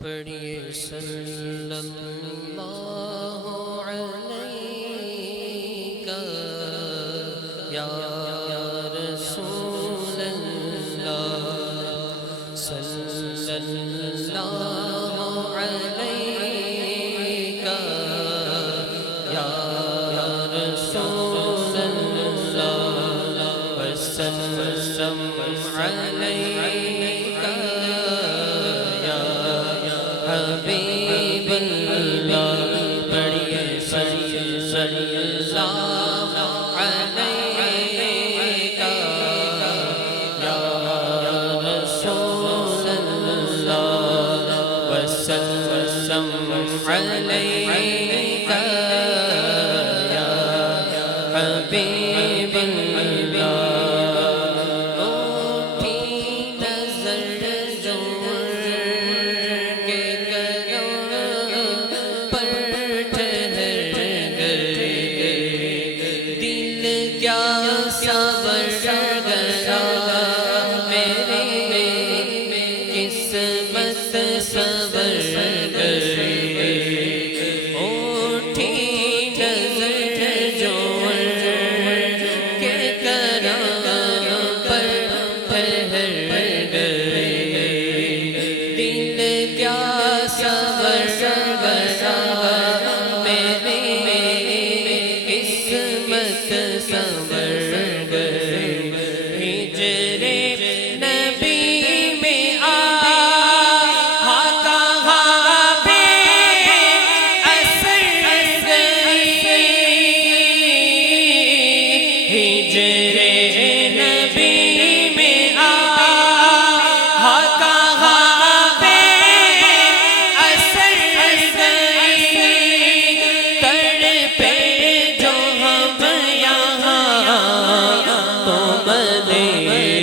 پڑھیے صلی اللہ علیہ یا رسول اللہ صلی اللہ علیہ یا رسول اللہ وسلم علیک حبیب اللہ پڑھیے صلی اللہ علیہ یا رسول اللہ وسلم علیک یا حبیب اللہ مدینے